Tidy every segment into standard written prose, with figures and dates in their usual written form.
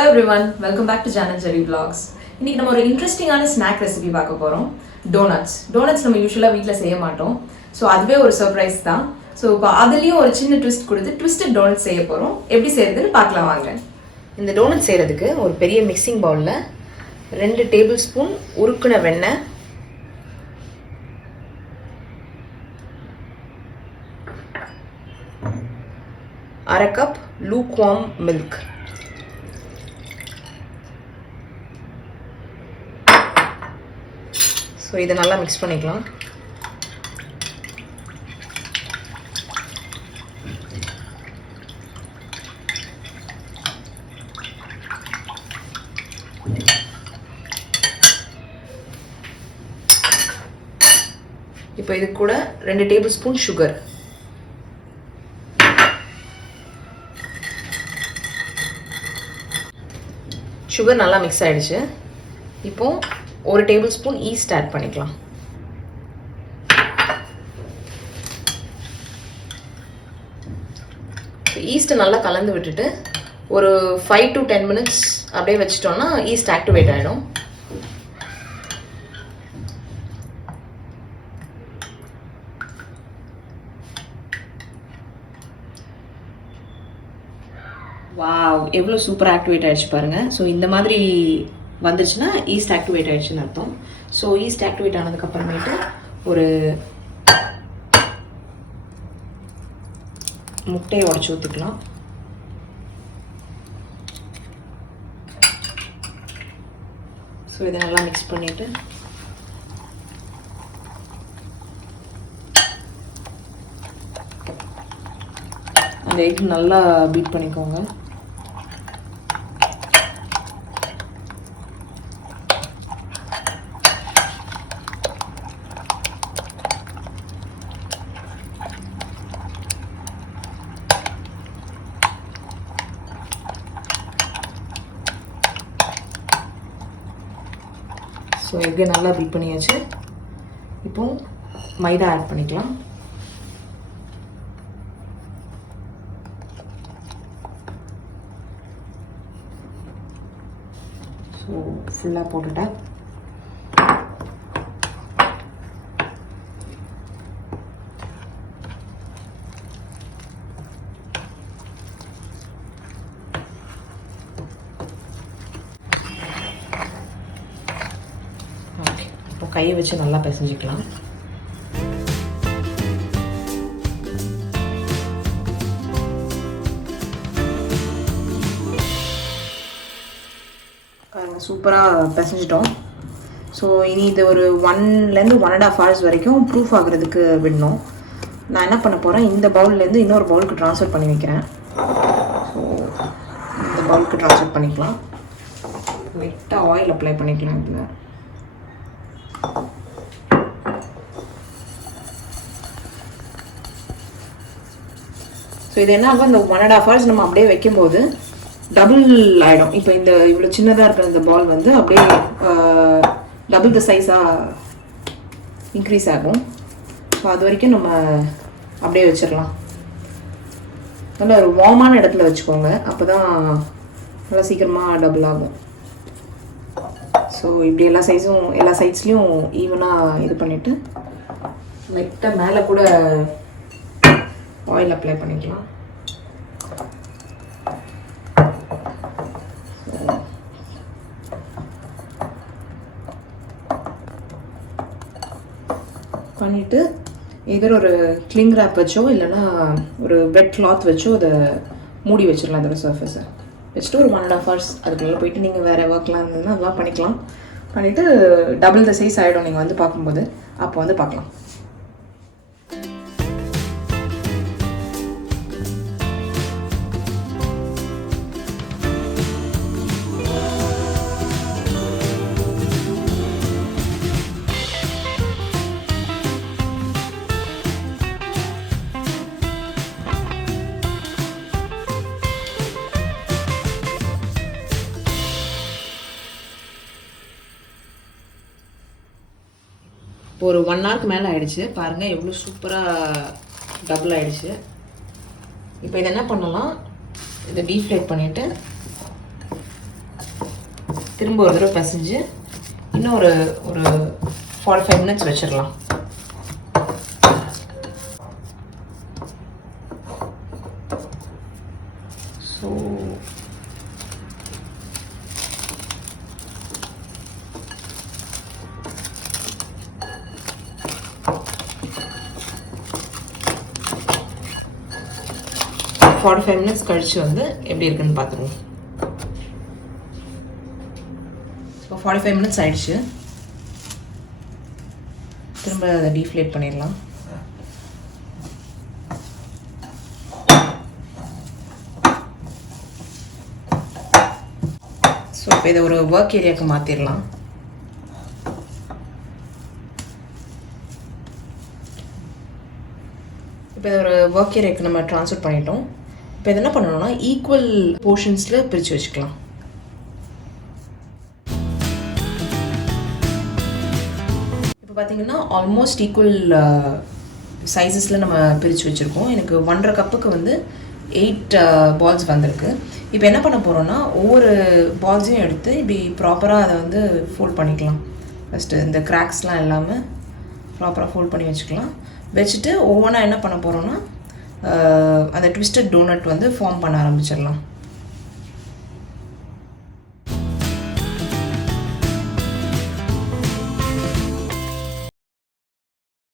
Hello everyone, welcome back to Jan and Jerry Vlogs. இன்னைக்கு நம்ம ஒரு இன்ட்ரெஸ்டிங்கான ஸ்நாக் ரெசிபி பார்க்க போறோம். டோனட்ஸ் நம்ம யூசுவலா வீட்ல செய்ய மாட்டோம். ஸோ அதுவே ஒரு சர்ப்ரைஸ் தான். ஸோ இப்போ அதுலேயும் ஒரு சின்ன ட்விஸ்ட் கொடுத்து ட்விஸ்டட் டோனட்ஸ் செய்ய போறோம். எப்படி செய்யறதுன்னு பார்க்கலாம் வாங்க. இந்த டோனட் செய்யறதுக்கு ஒரு பெரிய மிக்சிங் பவுல்ல 2 டேபிள் ஸ்பூன் உருக்குன வெண்ணெய், 1/2 கப் lukewarm milk, ஸோ இதை நல்லா மிக்ஸ் பண்ணிக்கலாம். இப்போ இது கூட 2 டேபிள் ஸ்பூன் சுகர், சுகர் நல்லா மிக்ஸ் ஆயிடுச்சு. இப்போ 1 டேபிள் ஸ்பூன் ஈஸ்ட் ஆட் பண்ணிக்கலாம். ஈஸ்ட்டை நல்லா கலந்து விட்டுட்டு ஒரு 5 to 10 மினிட்ஸ் அப்படியே வச்சிட்டோம்னா ஈஸ்ட் ஆக்டிவேட் ஆகிடும். வாவ், எவ்வளோ சூப்பராக ஆக்டிவேட் ஆகிடுச்சு பாருங்கள். ஸோ இந்த மாதிரி வந்துச்சுன்னா ஈஸ்ட் ஆக்டிவேட் ஆகிடுச்சுன்னு அர்த்தம். ஸோ ஈஸ்ட் ஆக்டிவேட் ஆனதுக்கப்புறமேட்டு ஒரு முட்டையை உடச்சி ஊற்றிக்கலாம். ஸோ இதை நல்லா மிக்ஸ் பண்ணிவிட்டு அந்த எக் நல்லா பீட் பண்ணிக்கோங்க. ஸோ எக்கை நல்லா பீட் பண்ணியாச்சு. இப்போ மைதா ஆட் பண்ணிக்கலாம். ஸோ ஃபுல்லாக போட்டுட்டேன். ஓகே, இப்போ கையை வச்சு நல்லா பிசைஞ்சிக்கலாம். சூப்பராக பிசைஞ்சிட்டோம். ஸோ இனி இது ஒரு 1 to 1.5 hours வரைக்கும் ப்ரூஃப் ஆகுறதுக்கு விடணும். நான் என்ன பண்ண போகிறேன், இந்த பவுல்லேருந்து இன்னொரு பவுலுக்கு ட்ரான்ஸ்ஃபர் பண்ணி வைக்கிறேன். ஸோ இந்த பவுலுக்கு ட்ரான்ஸ்ஃபர் பண்ணிக்கலாம். லைட்டாக ஆயில் அப்ளை பண்ணிக்கலாம். இதில் ஸோ இது என்ன ஆகும், இந்த 1.5 hours நம்ம அப்படியே வைக்கும்போது டபுள் ஆகிடும். இப்போ இந்த இவ்வளோ சின்னதாக இருக்கிற இந்த பால் வந்து அப்படியே டபுள் த சைஸாக இன்க்ரீஸ் ஆகும். ஸோ அது வரைக்கும் நம்ம அப்படியே வச்சிடலாம். நல்ல ஒரு வார்மான இடத்துல வச்சுக்கோங்க, அப்போ தான் நல்லா சீக்கிரமாக டபுள் ஆகும். ஸோ இப்படி எல்லா சைட்ஸ்லேயும் ஈவனாக இது பண்ணிவிட்டு லைட்டாக மேலே கூட ஆயில் அப்ளை பண்ணிக்கலாம். பண்ணிவிட்டு எதிர ஒரு கிளிங் ரேப் வச்சோ இல்லைன்னா ஒரு வெட் கிளாத் வச்சோ அதை மூடி வச்சிடலாம். அதோட சர்ஃபேஸை வச்சுட்டு ஒரு 1.5 hours அதுக்குள்ளே போயிட்டு நீங்கள் வேறு ஒர்க்லாம் இருந்ததுன்னா அதெல்லாம் பண்ணிக்கலாம். பண்ணிவிட்டு டபுள் த சைஸ் ஆகிடும் நீங்கள் வந்து பார்க்கும்போது. அப்போ வந்து பார்க்கலாம். ஒரு 1 hour மேலே ஆயிடுச்சு. பாருங்கள் எவ்வளோ சூப்பராக டபுள் ஆயிடுச்சு. இப்போ இதை என்ன பண்ணலாம், இதை டீப் ஃப்ரை பண்ணிவிட்டு திரும்ப ஒரு தடவை பிசைஞ்சு இன்னும் ஒரு ஒரு 45 மினிட்ஸ் வச்சிடலாம். ஸோ ஃபார்ட்டி 45 மினிட்ஸ் கழிச்சு வந்து எப்படி இருக்குன்னு பார்த்துருவோம். ஸோ 45 மினிட்ஸ் ஆயிடுச்சு. திரும்ப அதை டீஃப்ளேட் பண்ணிடலாம். ஸோ இப்போ இதை ஒரு ஒர்க் ஏரியாவுக்கு மாற்றிடலாம். இப்போ இதை ஒரு ஒர்க் ஏரியாவுக்கு நம்ம ட்ரான்ஸ்ஃபர் பண்ணிட்டோம். இப்போ இது என்ன பண்ணணும்னா ஈக்குவல் போர்ஷன்ஸில் பிரித்து வச்சுக்கலாம். இப்போ பார்த்தீங்கன்னா ஆல்மோஸ்ட் ஈக்குவல் சைஸஸில் நம்ம பிரித்து வச்சுருக்கோம். எனக்கு 1.5 கப்புக்கு வந்து 8 பால்ஸ் வந்திருக்கு. இப்போ என்ன பண்ண போகிறோன்னா ஒவ்வொரு பால்ஸையும் எடுத்து இப்படி ப்ராப்பராக அதை வந்து ஃபோல்ட் பண்ணிக்கலாம். ஃபஸ்ட்டு இந்த கிராக்ஸ்லாம் இல்லாமல் ப்ராப்பராக ஃபோல்ட் பண்ணி வச்சுக்கலாம். வச்சுட்டு ஒவ்வொன்றா என்ன பண்ண போகிறோன்னா அந்த ட்விஸ்டட் டோனட் வந்து ஃபார்ம் பண்ண ஆரம்பிச்சிடலாம்.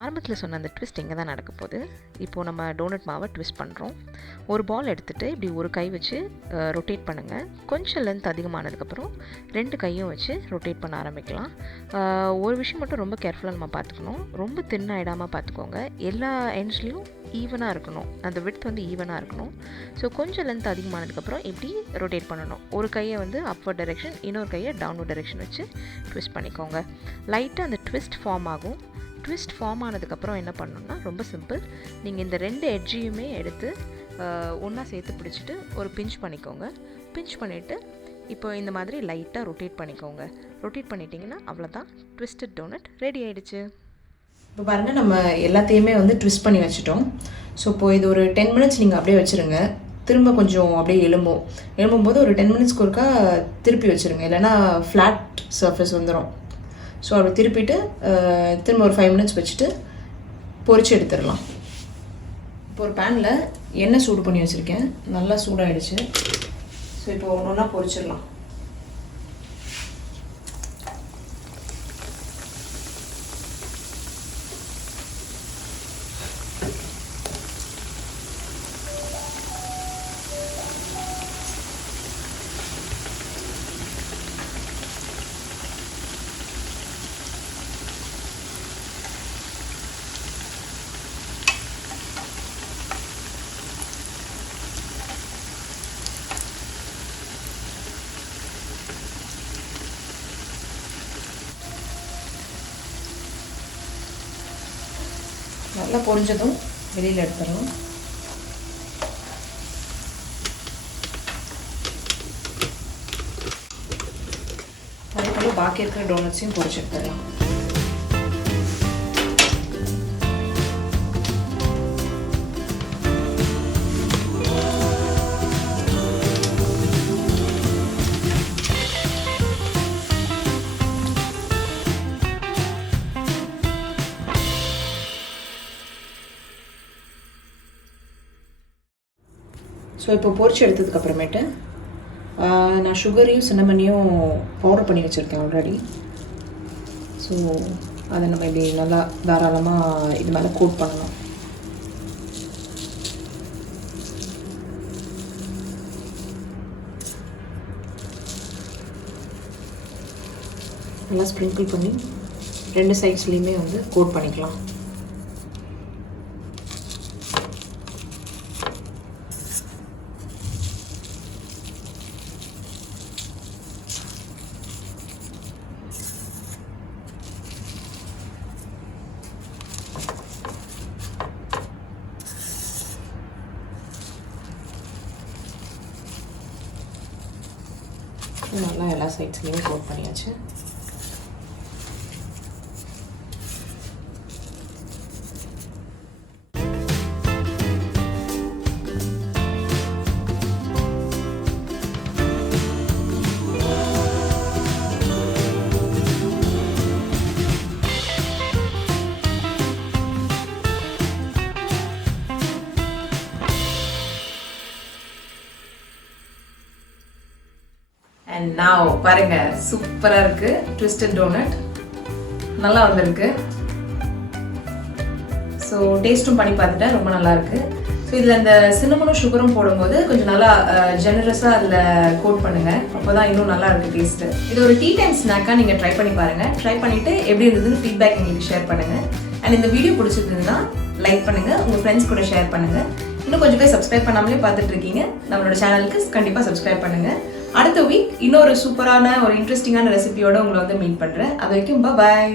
ஆரம்பத்தில் சொன்ன அந்த ட்விஸ்ட் இங்கே தான் நடக்க போகுது. இப்போது நம்ம டோனட் மாவை ட்விஸ்ட் பண்ணுறோம். ஒரு பால் எடுத்துகிட்டு இப்படி ஒரு கை வச்சு ரொட்டேட் பண்ணுங்கள். கொஞ்சம் லென்த் அதிகமானதுக்கப்புறம் 2 கையும் வச்சு ரொட்டேட் பண்ண ஆரம்பிக்கலாம். ஒரு விஷயம் மட்டும் ரொம்ப கேர்ஃபுல்லாக நம்ம பார்த்துக்கணும். ரொம்ப தின்னாயிடாமல் பார்த்துக்கோங்க. எல்லா எண்ட்ஸ்லேயும் ஈவனாக இருக்கணும். அந்த விட்த் வந்து ஈவனாக இருக்கணும். ஸோ கொஞ்சம் லென்த் அதிகமானதுக்கப்புறம் இப்படி ரொட்டேட் பண்ணணும். ஒரு கையை வந்து அப்வர்ட் டைரெக்ஷன், இன்னொரு கையை டவுன்வர்ட் டைரெக்ஷன் வச்சு ட்விஸ்ட் பண்ணிக்கோங்க. லைட்டாக அந்த ட்விஸ்ட் ஃபார்ம் ஆகும். ட்விஸ்ட் ஃபார்ம் ஆனதுக்கப்புறம் என்ன பண்ணணும்னா ரொம்ப சிம்பிள். நீங்கள் இந்த 2 எட்ஜையுமே எடுத்து ஒன்றா சேர்த்து பிடிச்சிட்டு ஒரு பிஞ்ச் பண்ணிக்கோங்க. பிஞ்ச் பண்ணிவிட்டு இப்போ இந்த மாதிரி லைட்டாக ரொட்டேட் பண்ணிக்கோங்க. ரொட்டேட் பண்ணிட்டீங்கன்னா அவ்வளோதான், ட்விஸ்டட் டோனட் ரெடி ஆகிடுச்சு. இப்போ பாருங்கள், நம்ம எல்லாத்தையுமே வந்து ட்விஸ்ட் பண்ணி வச்சுட்டோம். ஸோ இப்போது இது ஒரு 10 மினிட்ஸ் நீங்கள் அப்படியே வச்சுருங்க. திரும்ப கொஞ்சம் அப்படியே எழும்பும்போது ஒரு 10 மினிட்ஸ்க்கு ஒருக்கா திருப்பி வச்சுருங்க, இல்லைன்னா ஃப்ளாட் சர்ஃபேஸ் வந்துடும். ஸோ அப்படி திருப்பிட்டு திரும்ப ஒரு 5 மினிட்ஸ் வச்சுட்டு பொரிச்சு எடுத்துடலாம். இப்போ ஒரு பேனில் எண்ணெய் சூடு பண்ணி வச்சுருக்கேன். நல்லா சூடாகிடுச்சு. ஸோ இப்போ ஒன்று ஒன்றா பொரிச்சிடலாம். நல்லா பொரிஞ்சதும் வெளியில் எடுத்துடலாம். அதே போல் பாக்கி இருக்கிற டோனட்ஸையும் பொரிச்சு எடுத்துடலாம். ஸோ இப்போ பொரிச்சு எடுத்ததுக்கப்புறமேட்டு நான் சுகரையும் சின்னமனையும் பவுடர் பண்ணி வச்சுருக்கேன் ஆல்ரெடி. ஸோ அதை நம்ம இப்படி நல்லா தாராளமாக இது மேலே கோட் பண்ணலாம். நல்லா ஸ்ப்ரிங்கிள் பண்ணி 2 சைட்ஸ்லேயுமே வந்து கோட் பண்ணிக்கலாம். நல்லா எல்லா சைட்ஸ்லேயும் கோட் பண்ணியாச்சு. அண்ட் நாவ் பாருங்க சூப்பராக இருக்கு ட்விஸ்டட் டோனட் நல்லா வந்திருக்கு. ஸோ டேஸ்ட்டும் பண்ணி பார்த்துட்டேன், ரொம்ப நல்லா இருக்கு. ஸோ இதில் இந்த சின்னமனும் சுகரும் போடும்போது கொஞ்சம் நல்லா ஜெனரஸாக அதில் கோட் பண்ணுங்கள், அப்போ தான் இன்னும் நல்லா இருக்குது டேஸ்ட்டு. இது ஒரு டீ டைம் ஸ்நாக்காக நீங்கள் ட்ரை பண்ணி பாருங்கள். ட்ரை பண்ணிவிட்டு எப்படி இருந்ததுன்னு ஃபீட்பேக் எங்களுக்கு ஷேர் பண்ணுங்கள். அண்ட் இந்த வீடியோ பிடிச்சிருந்ததுன்னா லைக் பண்ணுங்கள், உங்கள் ஃப்ரெண்ட்ஸ் கூட ஷேர் பண்ணுங்கள். இன்னும் கொஞ்சம் பேர் சப்ஸ்கிரைப் பண்ணாமலே பார்த்துட்டு இருக்கீங்க, நம்மளோட சேனலுக்கு கண்டிப்பாக சப்ஸ்கிரைப் பண்ணுங்கள். அடுத்த வீக் இன்னொரு சூப்பரான ஒரு இன்ட்ரெஸ்டிங்கான ரெசிபியோட உங்களை வந்து மீட் பண்ணுறேன். அது வரைக்கும் பாய்.